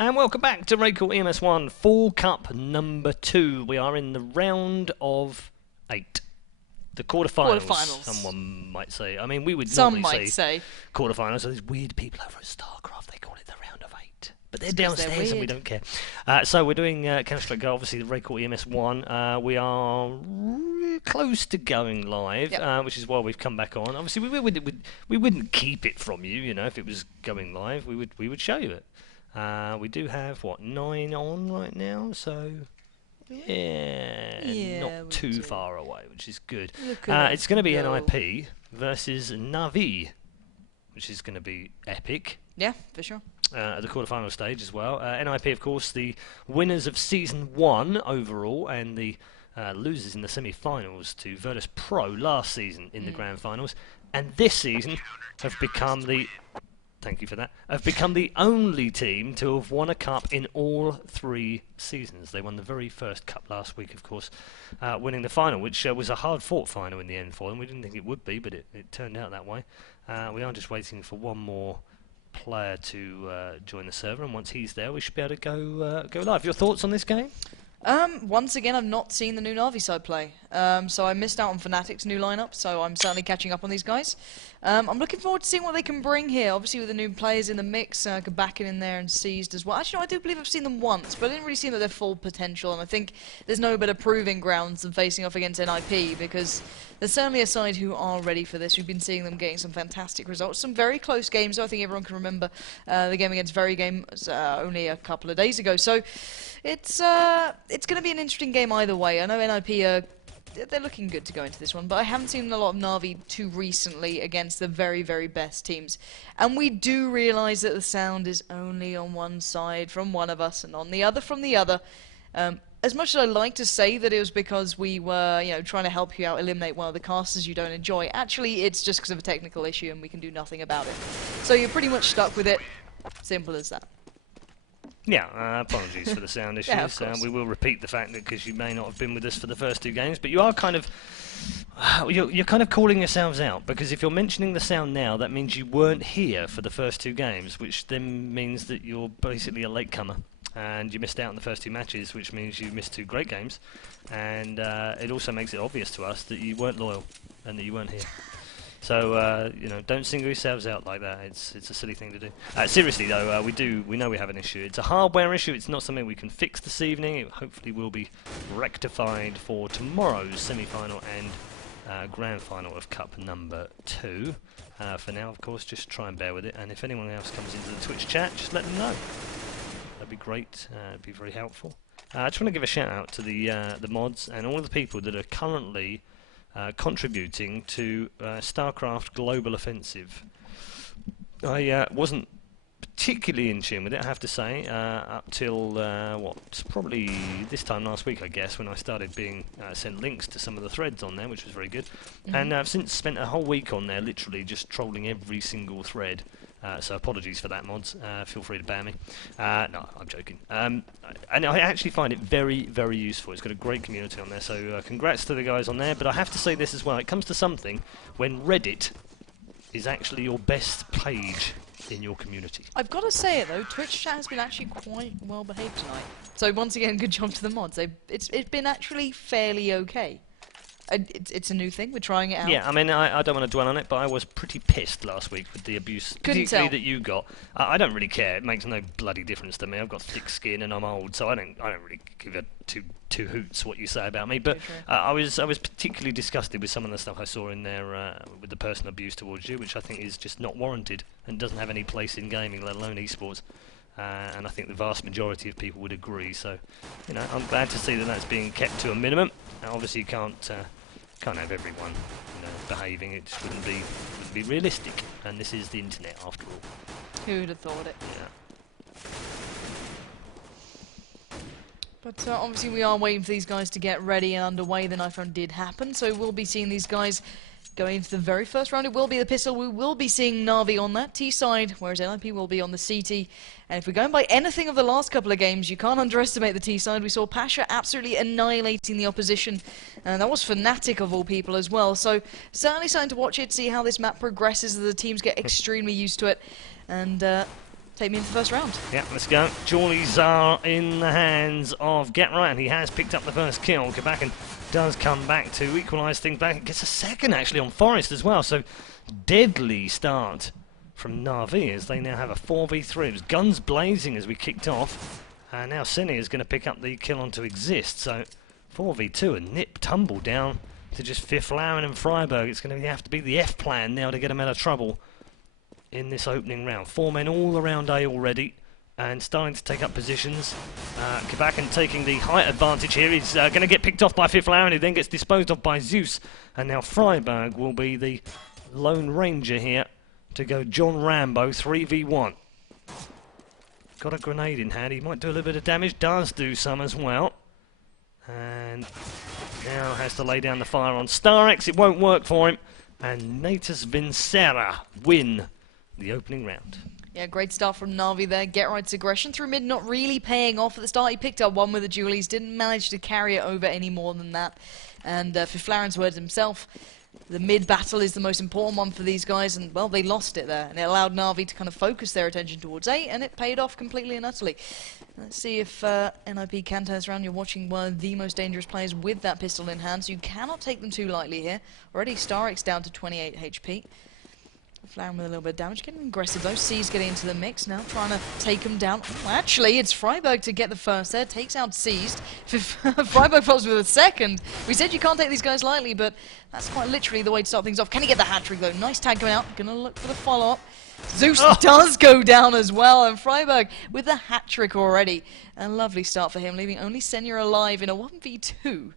And welcome back to RaidCall EMS 1, Fall Cup number 2. We are in the round of 8. The quarterfinals, someone might say. I mean, we would normally say quarterfinals. So there's weird people over at StarCraft, they call it the round of 8. But they're downstairs and we don't care. So we're doing Counter-Strike Go, obviously the RaidCall EMS 1. We are close to going live, which is why we've come back on. Obviously, we wouldn't keep it from you, you know, if it was going live. We would show you it. We do have, what, 9 on right now, so not too far away, which is good. It's going to be NiP versus Navi, which is going to be epic. Yeah, for sure. At the quarterfinal stage as well. NiP, of course, the winners of Season 1 overall, and the losers in the semi-finals to Virtus Pro last season in the Grand Finals, and this season have become the... Thank you for that. Have become the only team to have won a cup in all 3 seasons. They won the very first cup last week, of course, winning the final, which was a hard-fought final in the end for them. We didn't think it would be, but it turned out that way. We are just waiting for one more player to join the server, and once he's there, we should be able to go live. Your thoughts on this game? Once again, I've not seen the new Navi side play, so I missed out on Fnatic's new lineup, so I'm certainly catching up on these guys. I'm looking forward to seeing what they can bring here, obviously with the new players in the mix, Kabak in there and Seized as well. Actually, no, I do believe I've seen them once, but I didn't really see them at their full potential, and I think there's no better proving grounds than facing off against NiP, because there's certainly a side who are ready for this. We've been seeing them getting some fantastic results, some very close games, so I think everyone can remember the game against Very Game only a couple of days ago, so it's going to be an interesting game either way. I know NiP they're looking good to go into this one, but I haven't seen a lot of Navi too recently against the very, very best teams. And we do realise that the sound is only on one side from one of us and on the other from the other. As much as I like to say that it was because we were, you know, trying to help you out eliminate one of the casters you don't enjoy, actually it's just because of a technical issue and we can do nothing about it. So you're pretty much stuck with it. Simple as that. Yeah, apologies for the sound issues. Yeah, of course. We will repeat the fact that because you may not have been with us for the first 2 games, but you are kind of you're kind of calling yourselves out, because if you're mentioning the sound now, that means you weren't here for the first 2 games, which then means that you're basically a latecomer and you missed out on the first 2 matches, which means you missed 2 great games, and it also makes it obvious to us that you weren't loyal and that you weren't here. So, you know, don't single yourselves out like that. It's a silly thing to do. Seriously, though, we know we have an issue. It's a hardware issue. It's not something we can fix this evening. It hopefully will be rectified for tomorrow's semi-final and grand final of Cup number 2. For now, of course, just try and bear with it. And if anyone else comes into the Twitch chat, just let them know. That'd be great. It'd be very helpful. I just want to give a shout out to the mods and all of the people that are currently contributing to StarCraft Global Offensive. I wasn't particularly in tune with it, I have to say, up till, probably this time last week, I guess, when I started being sent links to some of the threads on there, which was very good. And I've since spent a whole week on there, literally just trolling every single thread. So apologies for that, mods. Feel free to ban me. No, I'm joking. And I actually find it very, very useful. It's got a great community on there, so congrats to the guys on there. But I have to say this as well. It comes to something when Reddit is actually your best page in your community. I've got to say it, though. Twitch chat has been actually quite well behaved tonight. So once again, good job to the mods. It's been actually fairly okay. It's a new thing. We're trying it out. Yeah, I mean, I don't want to dwell on it, but I was pretty pissed last week with the abuse, particularly that you got. I don't really care. It makes no bloody difference to me. I've got thick skin and I'm old, so I don't really give a two hoots what you say about me. But I was particularly disgusted with some of the stuff I saw in there with the personal abuse towards you, which I think is just not warranted and doesn't have any place in gaming, let alone esports. And I think the vast majority of people would agree. So, you know, I'm glad to see that that's being kept to a minimum. Now, obviously, you can't have everyone, you know, behaving. It just wouldn't be realistic. And this is the internet, after all. Who'd have thought it? Yeah. But obviously, we are waiting for these guys to get ready and underway. The knife round did happen, so we'll be seeing these guys going into the very first round. It will be the pistol. We will be seeing Navi on that T side, whereas NiP will be on the CT. And if we're going by anything of the last couple of games, you can't underestimate the T side. We saw Pasha absolutely annihilating the opposition, and that was Fnatic of all people as well. So certainly something to watch it, see how this map progresses as the teams get extremely used to it. And take me into the first round. Yeah, let's go. Jollies are in the hands of Get Right, and he has picked up the first kill. Kabakan does come back to equalise things back. He gets a second actually on Forest as well, so deadly start from Na'Vi as they now have a 4v3. It was guns blazing as we kicked off, and now Senny is going to pick up the kill onto Exist, so 4v2 and NiP tumble down to just Fiflaren and Freiberg. It's going to have to be the F plan now to get them out of trouble in this opening round. 4 men all around A already and starting to take up positions. Kabakan taking the height advantage here. He's going to get picked off by Fiflaren, who then gets disposed of by Zeus, and now Freiberg will be the Lone Ranger here to go John Rambo 3v1. Got a grenade in hand. He might do a little bit of damage, does do some as well. And now has to lay down the fire on Starex. It won't work for him. And Natus Vincere win the opening round. Yeah, great start from Na'Vi there. Get Right's aggression through mid not really paying off at the start. He picked up one with the Julies, didn't manage to carry it over any more than that. And for Flaren's words himself, the mid battle is the most important one for these guys, and well, they lost it there, and it allowed Na'Vi to kind of focus their attention towards A, and it paid off completely and utterly. Let's see if NiP can turn this around. You're watching one of the most dangerous players with that pistol in hand, so you cannot take them too lightly here. Already Starex down to 28 HP. Flaren with a little bit of damage, getting aggressive though. C's getting into the mix now, trying to take him down. Oh, actually, it's Freiberg to get the first there, takes out Seized. Freiberg follows with a second. We said you can't take these guys lightly, but that's quite literally the way to start things off. Can he get the hat-trick though? Nice tag coming out, gonna look for the follow-up. Zeus does go down as well, and Freiberg with the hat-trick already. A lovely start for him, leaving only Senya alive in a 1v2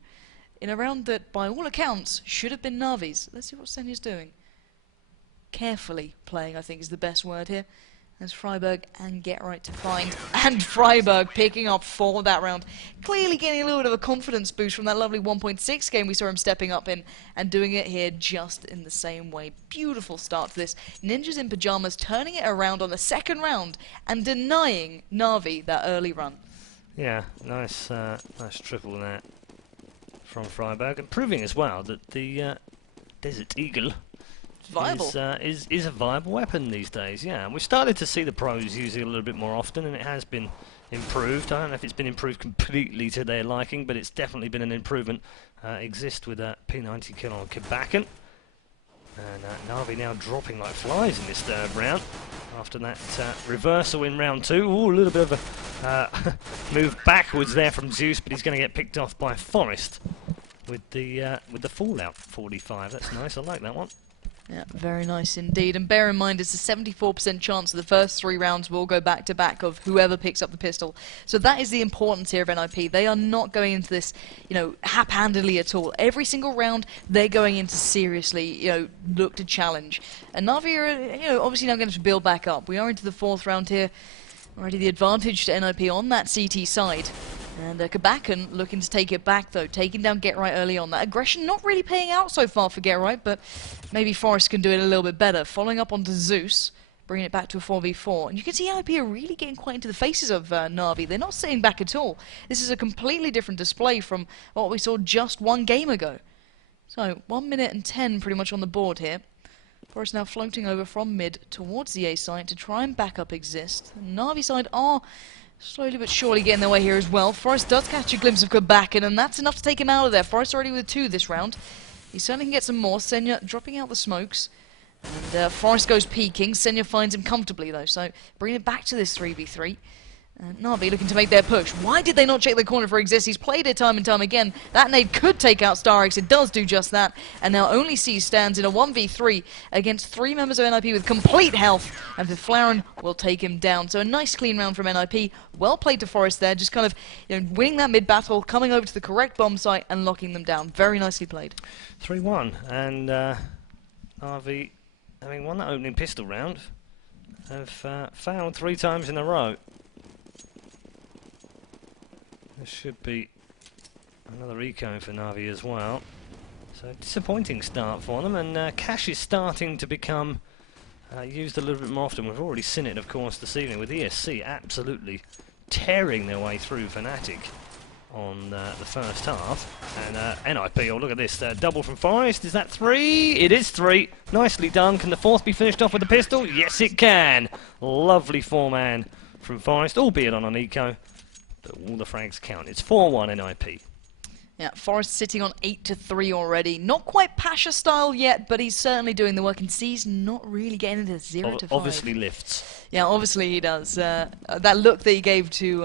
in a round that, by all accounts, should have been Na'Vi's. Let's see what Senya's doing. Carefully playing, I think, is the best word here. There's Freiberg and Get Right to find. And Freiberg picking up 4 that round. Clearly getting a little bit of a confidence boost from that lovely 1.6 game we saw him stepping up in, and doing it here just in the same way. Beautiful start to this. Ninjas in Pyjamas turning it around on the second round and denying Na'Vi that early run. Yeah, nice triple there from Freiberg, and proving as well that the Desert Eagle Viable. Is a viable weapon these days, yeah. And we've started to see the pros use it a little bit more often, and it has been improved. I don't know if it's been improved completely to their liking, but it's definitely been an improvement. Exist with a P90 kill on Kabakan. And Na'Vi now dropping like flies in this third round after that reversal in round 2. Ooh, a little bit of a move backwards there from Zeus, but he's going to get picked off by Forest with the Fallout 45. That's nice, I like that one. Yeah, very nice indeed. And bear in mind, it's a 74% chance that the first 3 rounds will go back-to-back of whoever picks up the pistol. So that is the importance here of NiP. They are not going into this, hap-handedly at all. Every single round, they're going into seriously, look to challenge. And Na'Vi are, obviously now going to build back up. We are into the 4th round here. Already the advantage to NiP on that CT side. And Kabakan looking to take it back though, taking down Get Right early on. That aggression not really paying out so far for Get Right, but maybe Forest can do it a little bit better. Following up onto Zeus, bringing it back to a 4v4. And you can see NiP are really getting quite into the faces of Na'Vi. They're not sitting back at all. This is a completely different display from what we saw just 1 game ago. So, 1 minute and 10 pretty much on the board here. Forest now floating over from mid towards the A site to try and back up Exist. And Na'Vi side are slowly but surely getting their way here as well. Forest does catch a glimpse of Kabakan, and that's enough to take him out of there. Forest already with 2 this round. He certainly can get some more. Senya dropping out the smokes. And Forest goes peeking. Senya finds him comfortably though, so bringing it back to this 3v3. Na'Vi looking to make their push. Why did they not check the corner for Exist? He's played it time and time again. That nade could take out Starex. It does do just that. And now only C stands in a 1v3 against 3 members of NiP with complete health. And Fiflaren will take him down. So a nice clean round from NiP. Well played to Forest there. Just kind of winning that mid battle, coming over to the correct bomb site and locking them down. Very nicely played. 3-1. And Na'Vi, having won that opening pistol round, have failed 3 times in a row. There should be another eco for Na'Vi as well. So disappointing start for them, and Cash is starting to become used a little bit more often. We've already seen it, of course, this evening with ESC absolutely tearing their way through Fnatic on the first half. And NiP, oh look at this, double from Forest, is that 3? It is 3. Nicely done. Can the fourth be finished off with a pistol? Yes it can. Lovely 4-man from Forest, albeit on an eco, but all the frags count. It's 4-1 NiP. Yeah, Forrest sitting on 8-3 already. Not quite Pasha style yet, but he's certainly doing the work, and C's not really getting into 0 to 5. Obviously lifts. Yeah, obviously he does. That look that he gave to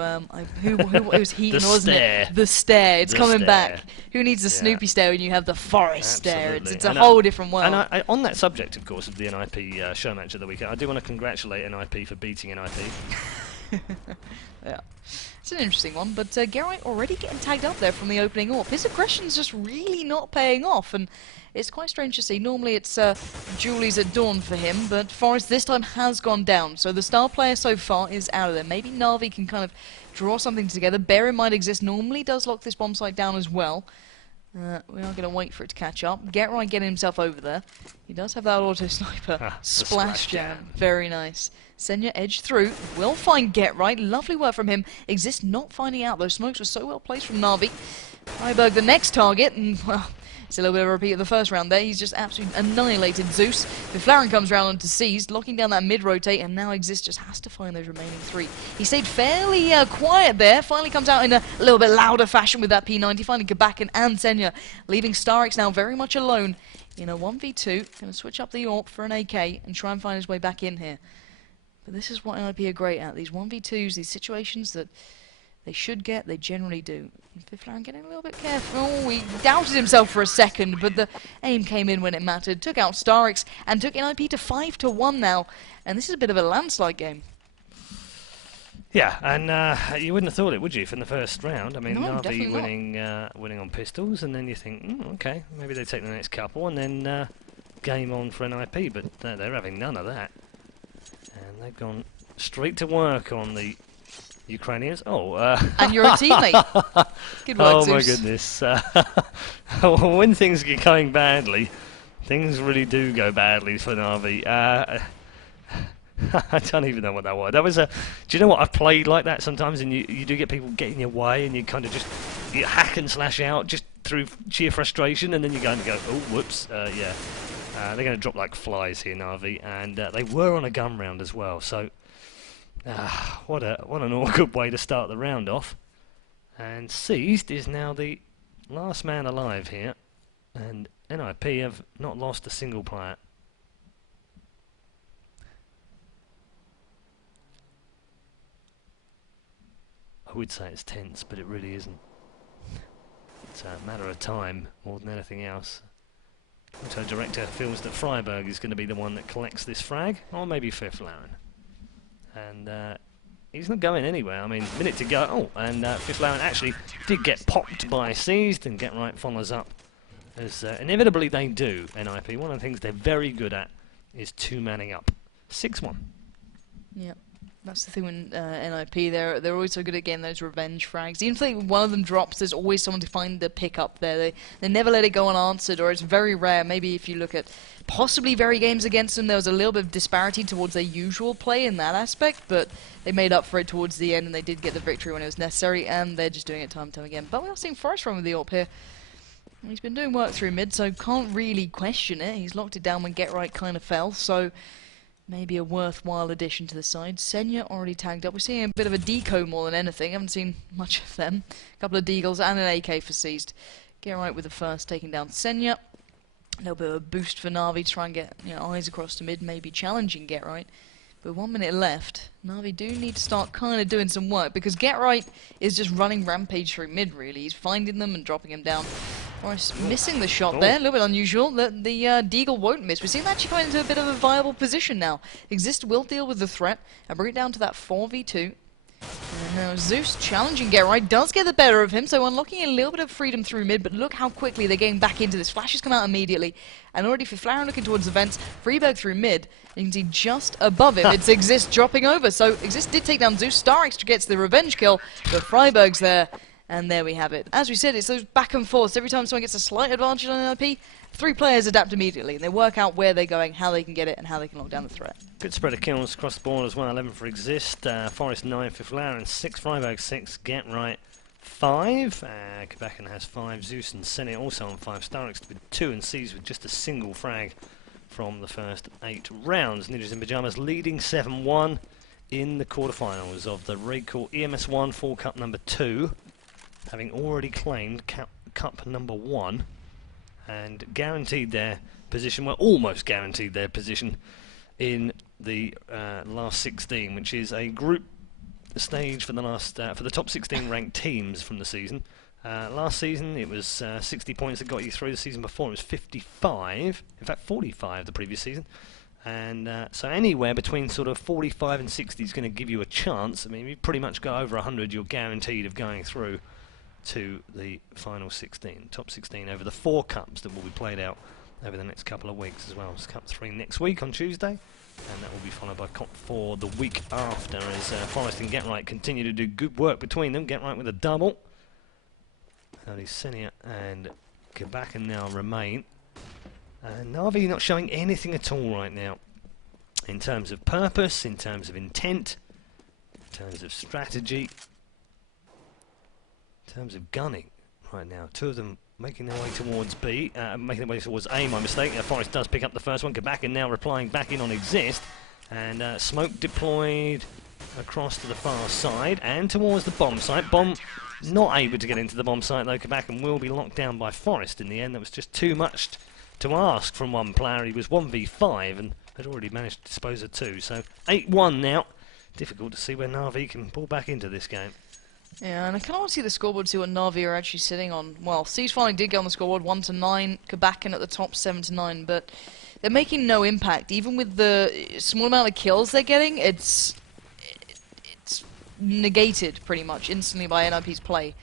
who it was Heaton, wasn't it? The stare. It's coming back. Who needs the Snoopy stare when you have the Forest stare? It's a whole different world. And on that subject, of course, of the NiP show match of the weekend, I do want to congratulate NiP for beating NiP. Yeah. It's an interesting one, but Geralt already getting tagged up there from the opening AWP. His aggression's just really not paying off, and it's quite strange to see. Normally it's Julie's at dawn for him, but Forrest this time has gone down, so the star player so far is out of there. Maybe Na'Vi can kind of draw something together. Bear in mind Exist normally does lock this bomb site down as well. We are going to wait for it to catch up. Get getting himself over there. He does have that auto sniper. Splash jam. Very nice. Senya edge through. Will find Get Right. Lovely work from him. Exist not finding out. Those smokes were so well placed from Na'Vi. Heiberg the next target. And, well, it's a little bit of a repeat of the first round there. He's just absolutely annihilated Zeus. McLaren comes round onto C's, locking down that mid-rotate, and now Exist just has to find those remaining 3. He stayed fairly quiet there. Finally comes out in a little bit louder fashion with that P90, finding Kabakin and Senya, leaving Starix now very much alone in a 1v2. Going to switch up the AWP for an AK and try and find his way back in here. But this is what NiP are great at. These 1v2s, these situations that they should get, they generally do. Fiflaren getting a little bit careful. Oh, he doubted himself for a second, but the aim came in when it mattered. Took out Starix and took NiP to 5-1 now. And this is a bit of a landslide game. Yeah, and you wouldn't have thought it, would you, from the first round? I mean, No, Na'Vi winning on pistols, and then you think, okay, maybe they take the next couple, and then game on for NiP, but they're having none of that. And they've gone straight to work on the Ukrainians. Oh, and you're a teammate. Good work, oh Zeus. my goodness! When things get going badly, things really do go badly for Na'Vi. I don't even know what that was. That was a. Do you know what? I've played like that sometimes, and you do get people get in your way, and you kind of just hack and slash out just through sheer frustration, and then you go and go, oh, whoops, yeah. They're going to drop like flies here, Na'Vi, and they were on a gun round as well. So, what an awkward way to start the round off. And Seized is now the last man alive here, and NiP have not lost a single player. I would say it's tense, but it really isn't. It's a matter of time more than anything else. Auto director feels that Freiberg is going to be the one that collects this frag, or maybe Fiflaren. And he's not going anywhere. I mean, minute to go. Oh, and Fiflaren actually did get popped by Seized, and Get Right follows up. As inevitably they do, NiP. One of the things they're very good at is two-manning up. 6-1. Yeah. That's the thing with NiP, they're always so good at getting those revenge frags. Even if one of them drops, there's always someone to find the pickup there. They never let it go unanswered, or it's very rare. Maybe if you look at possibly very games against them, there was a little bit of disparity towards their usual play in that aspect, but they made up for it towards the end, and they did get the victory when it was necessary, and they're just doing it time and time again. But we are seeing Forrest run with the AWP here. He's been doing work through mid, so can't really question it. He's locked it down when Get Right kind of fell, so maybe a worthwhile addition to the side. Senya already tagged up. We're seeing a bit of a deco more than anything. Haven't seen much of them. A couple of deagles and an AK for Seized. Get Right with the first, taking down Senya. A little bit of a boost for Na'Vi to try and get eyes across to mid, maybe challenging Get Right. But 1 minute left. Na'Vi do need to start kind of doing some work, because Get Right is just running rampage through mid, really. He's finding them and dropping them down. Forrest missing the shot there, a little bit unusual. The deagle won't miss. We seem to actually come into a bit of a viable position now. Exist will deal with the threat and bring it down to that 4v2. And now Zeus challenging Get Right, does get the better of him, so unlocking a little bit of freedom through mid, but look how quickly they're getting back into this. Flashes come out immediately, and already Fiflaren looking towards the vents. Freeberg through mid, and you can see just above him, it's Exist dropping over. So Exist did take down Zeus, Starix gets the revenge kill, but Freiberg's there. And there we have it. As we said, it's those back and forths. Every time someone gets a slight advantage on NiP, 3 players adapt immediately. And they work out where they're going, how they can get it, and how they can lock down the threat. Good spread of kills across the board as well. 11 for Exist, Forest 9, Fiflaren 6, Freiberg 6, Get Right 5. Kabakan has 5. Zeus and Senna also on 5. Starix with 2, and Seas with just a single frag from the first 8 rounds. Ninjas in Pyjamas leading 7-1 in the quarterfinals of the RaidCall EMS 1 Fall Cup number 2, having already claimed Cup number 1 and guaranteed their position, well, almost guaranteed their position in the last 16, which is a group stage for the last for the top 16 ranked teams from the season. Last season it was 60 points that got you through. The season before it was 55, in fact 45 the previous season, and so anywhere between sort of 45 and 60 is going to give you a chance. I mean, if you pretty much go over 100, you're guaranteed of going through to the final 16, top 16 over the 4 cups that will be played out over the next couple of weeks as well. It's Cup 3 next week on Tuesday, and that will be followed by Cup 4 the week after, as Forest and GetRight continue to do good work between them. GetRight with a double. Only Senia and Kabakan now remain. And Na'Vi not showing anything at all right now in terms of purpose, in terms of intent, in terms of strategy, in terms of gunning right now. 2 of them making their way towards B, making their way towards A, my mistake. Forest does pick up the first one. Kabakan now replying back in on Exist, and smoke deployed across to the far side and towards the bomb site. Bomb not able to get into the bomb site though. Kabakan will be locked down by Forest in the end. That was just too much to ask from one player. He was 1v5 and had already managed to dispose of 2, so 8-1 now. Difficult to see where Na'Vi can pull back into this game. Yeah, and I kind of want to see the scoreboard to see what Na'Vi are actually sitting on. Well, Seas finally did get on the scoreboard, 1-9, Kabakan at the top, 7-9, but they're making no impact. Even with the small amount of kills they're getting, it's negated pretty much instantly by NiP's play.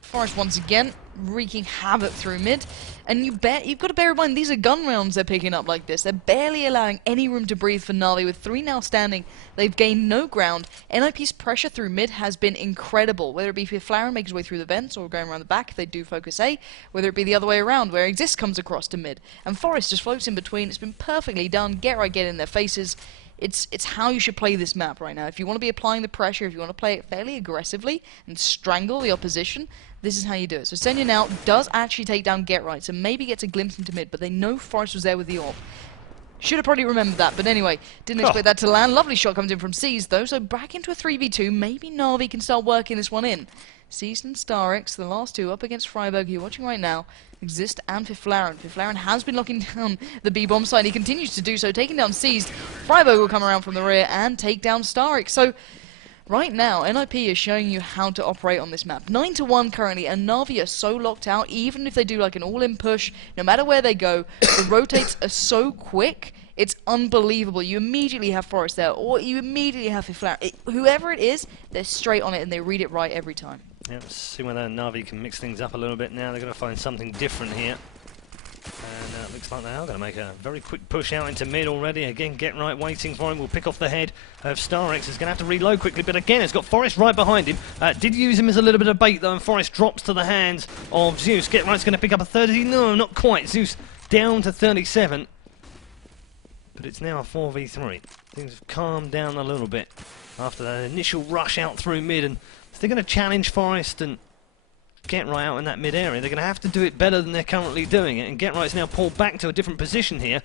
Forest once again wreaking havoc through mid, and you've got to bear in mind these are gun rounds they're picking up like this. They're barely allowing any room to breathe for Na'Vi. With 3 now standing, they've gained no ground. NiP's pressure through mid has been incredible, whether it be if Flaren makes his way through the vents or going around the back if they do focus A, whether it be the other way around where Exist comes across to mid and Forest just floats in between. It's been perfectly done. GetRight get in their faces. It's how you should play this map right now. If you want to be applying the pressure, if you want to play it fairly aggressively and strangle the opposition, this is how you do it. So Senya now does actually take down GetRight, so maybe gets a glimpse into mid, but they know Forest was there with the AWP. Should have probably remembered that, but anyway, didn't expect that to land. Lovely shot comes in from Seas though, so back into a 3v2. Maybe Na'Vi can start working this one in. Seas and Starix, the last 2 up against Freiburg, who you're watching right now. Exist and Fiflaren. Fiflaren has been locking down the B-bomb side. He continues to do so, taking down Seas. Freiburg will come around from the rear and take down Starix. So right now, NiP is showing you how to operate on this map. 9-1 currently, and Na'Vi are so locked out, even if they do like an all-in push, no matter where they go, the rotates are so quick, it's unbelievable. You immediately have Forest there, or you immediately have Fiflaren. Whoever it is, they're straight on it, and they read it right every time. Yeah, let's see whether Na'Vi can mix things up a little bit now. They're going to find something different here. And looks like they are going to make a very quick push out into mid already. Again, GetRight waiting for him. Will pick off the head of Starix. He's going to have to reload quickly, but again, it's got Forest right behind him. Did use him as a little bit of bait, though, and Forest drops to the hands of Zeus. GetRight's going to pick up a 30. No, not quite. Zeus down to 37. But it's now a 4v3. Things have calmed down a little bit after that initial rush out through mid, and if they're going to challenge Forest and GetRight out in that mid area, they're going to have to do it better than they're currently doing it, and GetRight's now pulled back to a different position here.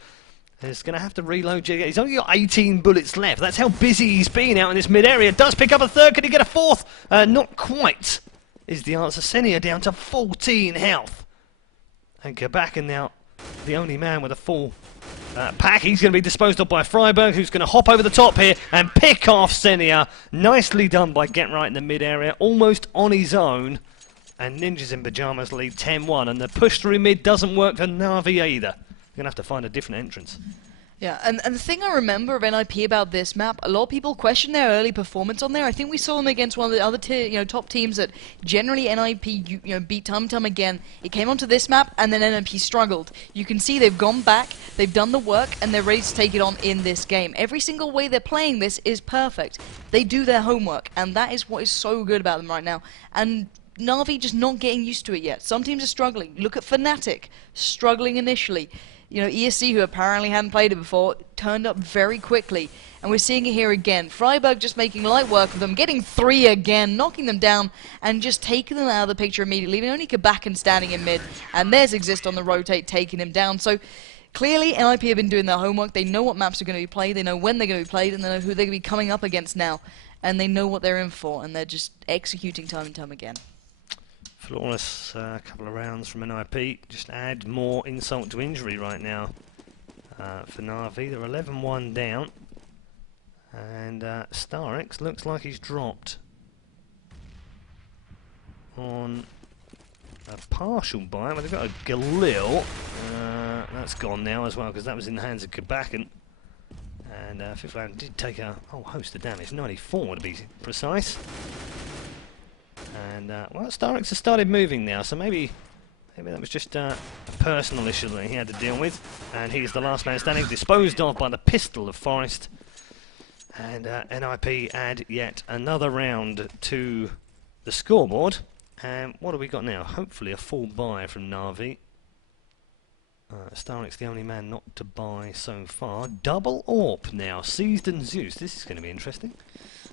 He's going to have to reload. He's only got 18 bullets left. That's how busy he's been out in this mid area. Does pick up a 3rd. Can he get a 4th? Not quite is the answer. Senia down to 14 health. And Kabakan now the only man with a full pack. He's going to be disposed of by Freiburg, who's going to hop over the top here and pick off Senia. Nicely done by GetRight in the mid area, almost on his own. And Ninjas in Pyjamas lead 10-1, and the push through mid doesn't work for Na'Vi either. You're going to have to find a different entrance. Yeah, and the thing I remember of NiP about this map, a lot of people question their early performance on there. I think we saw them against one of the other top teams that generally NiP beat time and time again. It came onto this map, and then NiP struggled. You can see they've gone back, they've done the work, and they're ready to take it on in this game. Every single way they're playing this is perfect. They do their homework, and that is what is so good about them right now. And Na'Vi just not getting used to it yet. Some teams are struggling. Look at Fnatic, struggling initially. you know, ESC, who apparently hadn't played it before, turned up very quickly. And we're seeing it here again. Freiburg just making light work of them, getting 3 again, knocking them down, and just taking them out of the picture immediately, leaving only Kabakin standing in mid. And there's Exist on the rotate, taking him down. So clearly, NiP have been doing their homework. They know what maps are going to be played, they know when they're going to be played, and they know who they're going to be coming up against now. And they know what they're in for, and they're just executing time and time again. Flawless couple of rounds from NiP. Just add more insult to injury right now for Na'Vi. They're 11-1 down. And Starix looks like he's dropped on a partial buy. Well, they've got a Galil. That's gone now as well, because that was in the hands of Kabakin. And fifth round did take a whole host of damage, 94 to be precise. And well, Starix has started moving now, so maybe that was just a personal issue that he had to deal with. And he's the last man standing, disposed of by the pistol of Forest. And NiP add yet another round to the scoreboard. And what have we got now? Hopefully a full buy from Na'Vi. Starix the only man not to buy so far. Double AWP now, Seized and Zeus. This is going to be interesting.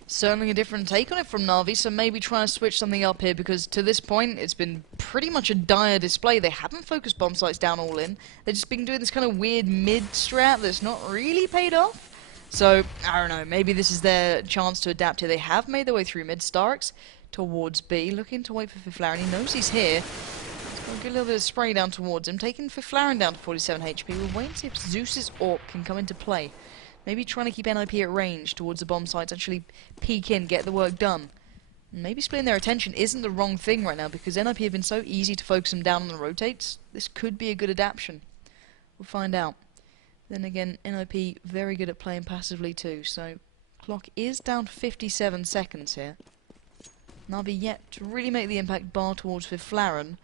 Certainly a different take on it from Na'Vi, so maybe try to switch something up here, because to this point it's been pretty much a dire display. They haven't focused bomb sites down all in. They've just been doing this kind of weird mid-strat that's not really paid off. So, I don't know, maybe this is their chance to adapt here. They have made their way through mid. Starix towards B, looking to wait for Fiflaren. He knows he's here. He's got a good little bit of spray down towards him, taking Fiflaren down to 47 HP. We'll wait and see if Zeus's AWP can come into play. Maybe trying to keep NiP at range towards the bomb sites, actually peek in, get the work done. Maybe splitting their attention isn't the wrong thing right now, because NiP have been so easy to focus them down on the rotates. This could be a good adaptation. We'll find out. Then again, NiP very good at playing passively too, so clock is down to 57 seconds here. Na'Vi yet to really make the impact bar towards Fiflaren,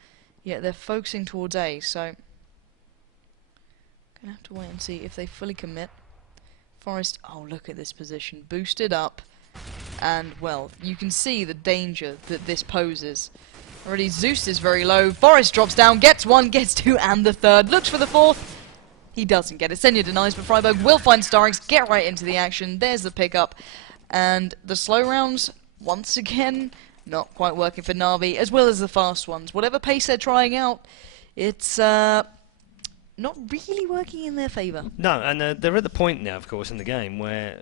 yet they're focusing towards A, so gonna have to wait and see if they fully commit. Forest, oh look at this position, boosted up, and well, you can see the danger that this poses. Already Zeus is very low, Forest drops down, gets 1, gets 2, and the 3rd, looks for the 4th. He doesn't get it. Senya denies, but Freiburg will find Starix, get right into the action. There's the pickup. And the slow rounds, once again, not quite working for Na'Vi, as well as the fast ones. Whatever pace they're trying out, it's not really working in their favour. No, and they're at the point now, of course, in the game where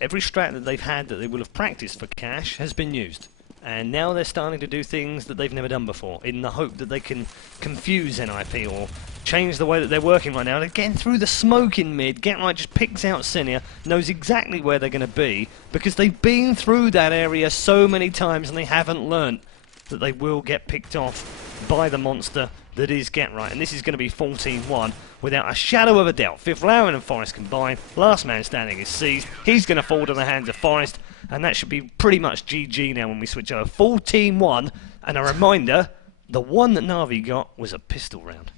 every strat that they've had that they will have practiced for cash has been used. And now they're starting to do things that they've never done before, in the hope that they can confuse NiP or change the way that they're working right now. They're getting through the smoke in mid. Get right just picks out Senya, knows exactly where they're going to be, because they've been through that area so many times and they haven't learnt that they will get picked off by the monster that is Get Right. And this is going to be 14-1 without a shadow of a doubt. Fiflaren and Forest combined. Last man standing is Seized. He's going to fall to the hands of Forest. And that should be pretty much GG now when we switch over. 14-1, and a reminder, the one that Na'Vi got was a pistol round.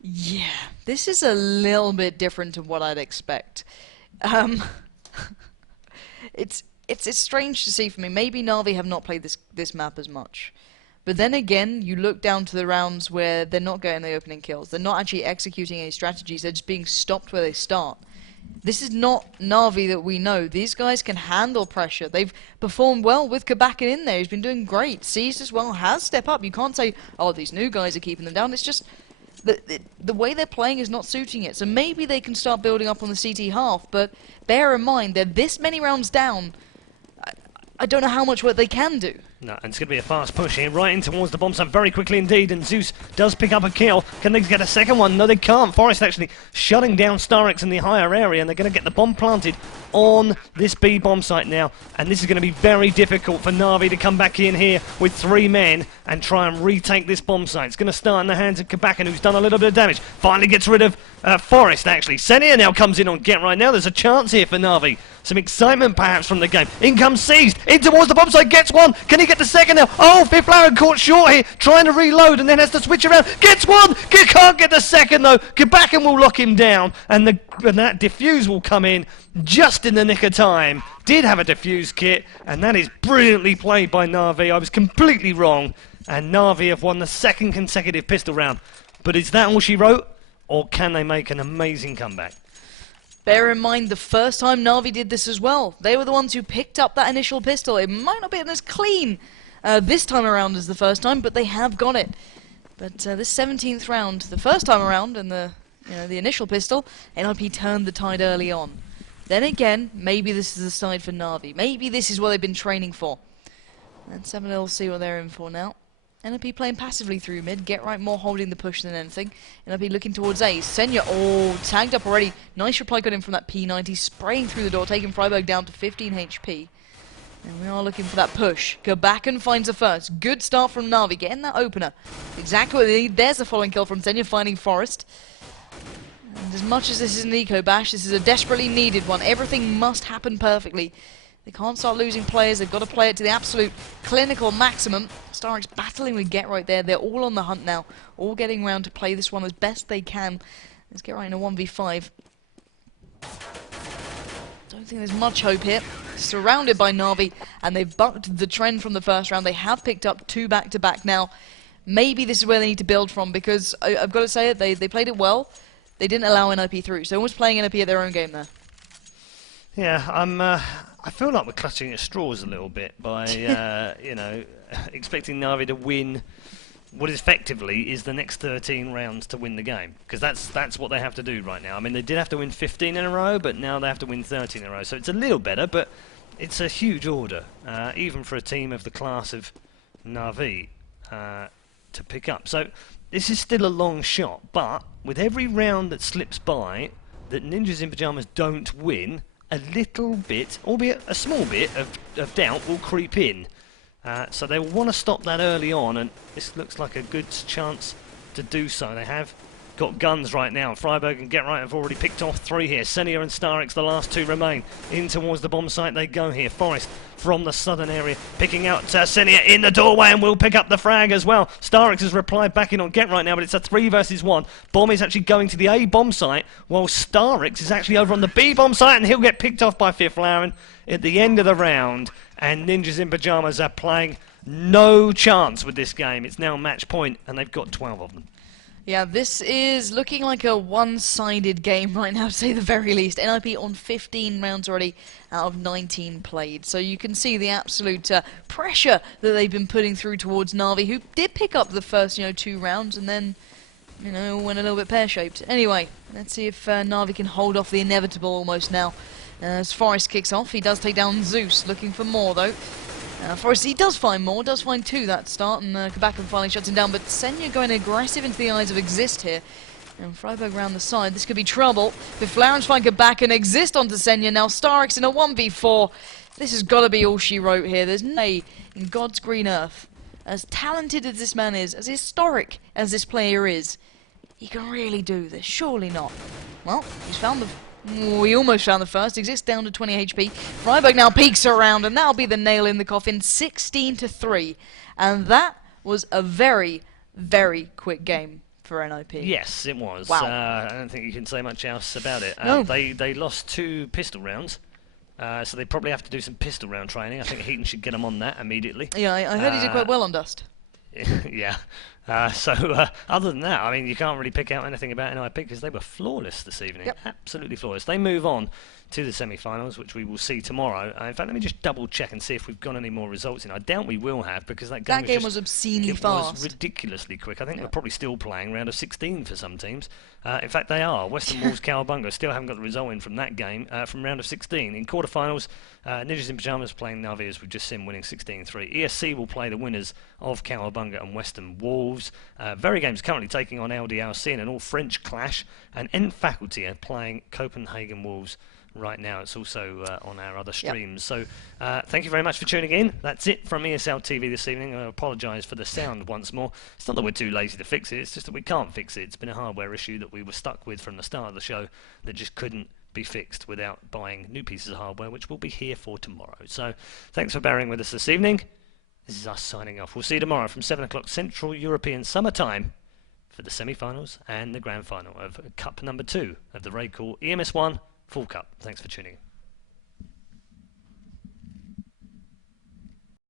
Yeah, this is a little bit different to what I'd expect. It's strange to see for me. Maybe Na'Vi have not played this map as much. But then again, you look down to the rounds where they're not getting the opening kills. They're not actually executing any strategies. They're just being stopped where they start. This is not Na'Vi that we know. These guys can handle pressure. They've performed well with Kabakin in there. He's been doing great. Seized as well has stepped up. You can't say, oh, these new guys are keeping them down. It's just the way they're playing is not suiting it. So maybe they can start building up on the CT half, but bear in mind, they're this many rounds down. I don't know how much work they can do. No, and it's going to be a fast push here, right in towards the bomb site very quickly indeed, and Zeus does pick up a kill. Can they get a second one? No, they can't. Forest actually shutting down Starix in the higher area, and they're going to get the bomb planted on this B bomb site now, and this is going to be very difficult for Na'Vi to come back in here with 3 men and try and retake this bomb site. It's going to start in the hands of Kabakin, who's done a little bit of damage. Finally gets rid of Forest, actually. Senya now comes in on Get Right now. There's a chance here for Na'Vi. Some excitement perhaps from the game. In comes Seized, in towards the bomb site, gets 1. Can he get the second now? Oh, Fiflaren caught short here, trying to reload and then has to switch around. Gets 1, can't get the second though. Kabakin will lock him down, and that defuse will come in just in the nick of time. Did have a defuse kit, and that is brilliantly played by Na'Vi. I was completely wrong, and Na'Vi have won the 2nd consecutive pistol round. But is that all she wrote? or can they make an amazing comeback? Bear in mind, the first time Na'Vi did this as well, they were the ones who picked up that initial pistol. It might not be as clean this time around as the first time, but they have got it. But this 17th round, the first time around, and the initial pistol, NiP turned the tide early on. Then again, maybe this is the side for Na'Vi. Maybe this is what they've been training for. Let's have a little see what they're in for now. NiP playing passively through mid. Get right more holding the push than anything. NiP looking towards A. Senya, tagged up already. Nice reply got in from that P90. Spraying through the door, taking Freiburg down to 15 HP. And we are looking for that push. Gabakan finds the first. Good start from Na'Vi, getting that opener. Exactly what they need. There's the following kill from Senya, finding Forest. And as much as this is an eco bash, this is a desperately needed one. Everything must happen perfectly. They can't start losing players. They've got to play it to the absolute clinical maximum. Starrick's battling with Get Right there. They're all on the hunt now. All getting around to play this one as best they can. Let's Get Right in a 1v5. Don't think there's much hope here. Surrounded by Na'Vi, and they've bucked the trend from the first round. They have picked up 2 back-to-back now. Maybe this is where they need to build from, because I've got to say it, they played it well. They didn't allow NiP through, so almost playing NiP at their own game there. Yeah, I feel like we're clutching at straws a little bit by, expecting Na'Vi to win what effectively is the next 13 rounds to win the game, because that's what they have to do right now. I mean, they did have to win 15 in a row, but now they have to win 13 in a row, so it's a little better, but it's a huge order, even for a team of the class of Na'Vi to pick up. So this is still a long shot, but with every round that slips by that Ninjas in Pyjamas don't win, a little bit, albeit a small bit, of doubt will creep in. So they want to stop that early on, and this looks like a good chance to do so. They have got guns right now. Freiburg and Get Right have already picked off 3 here. Senya and Starrix, the last 2 remain. In towards the bomb site they go here. Forest from the southern area, picking out Senya in the doorway, and will pick up the frag as well. Starrix has replied back in on Get Right now, but it's a 3 versus 1. Bomb is actually going to the A bomb site, while Starrix is actually over on the B bomb site, and he'll get picked off by Fifth Lauren at the end of the round. And Ninjas in Pyjamas are playing no chance with this game. It's now match point, and they've got 12 of them. Yeah, this is looking like a one-sided game right now, to say the very least. NiP on 15 rounds already out of 19 played. So you can see the absolute pressure that they've been putting through towards Na'Vi, who did pick up the first, 2 rounds, and then, went a little bit pear-shaped. Anyway, let's see if Na'Vi can hold off the inevitable almost now. As Forest kicks off, he does take down Zeus, looking for more though. Forest, he does find more, does find 2 that start, and Gabakan finally shuts him down, but Senya going aggressive into the eyes of Exist here. And Freiburg around the side, this could be trouble. If Lauren's find Gabakan, Exist onto Senya, now Starrix in a 1v4. This has got to be all she wrote here. There's no way in God's green earth, as talented as this man is, as historic as this player is, he can really do this, surely not. Well, he's found the... We almost found the first. Exist down to 20 HP. Freiburg now peeks around, and that'll be the nail in the coffin. 16-3. And that was a very, very quick game for NiP. Yes, it was. Wow. I don't think you can say much else about it. No. They lost 2 pistol rounds, so they probably have to do some pistol round training. I think Heaton should get them on that immediately. Yeah, I heard he did quite well on Dust. Yeah. Other than that, I mean, you can't really pick out anything about NiP because they were flawless this evening. Yep. Absolutely flawless. They move on to the semi-finals, which we will see tomorrow. In fact, let me just double-check and see if we've got any more results in. I doubt we will have, because that game was obscenely fast. It was ridiculously quick. I think we're probably still playing round of 16 for some teams. In fact, they are. Western Wolves, Cowabunga still haven't got the result in from that game, from round of 16. In quarterfinals, Ninjas in Pyjamas playing Na'Vi, as we've just seen, winning 16-3. ESC will play the winners of Cowabunga and Western Wolves. Very Games currently taking on LDLC in an all-French clash, and N Faculty are playing Copenhagen Wolves right now. It's also on our other streams. Yep. So thank you very much for tuning in. That's it from ESL TV this evening. I apologise for the sound once more. It's not that we're too lazy to fix it, it's just that we can't fix it. It's been a hardware issue that we were stuck with from the start of the show that just couldn't be fixed without buying new pieces of hardware, which we'll be here for tomorrow. So thanks for bearing with us this evening. This is us signing off. We'll see you tomorrow from 7 o'clock Central European Summer Time for the semi-finals and the grand final of Cup number 2 of the RaidCall EMS 1 Full Cup. Thanks for tuning in.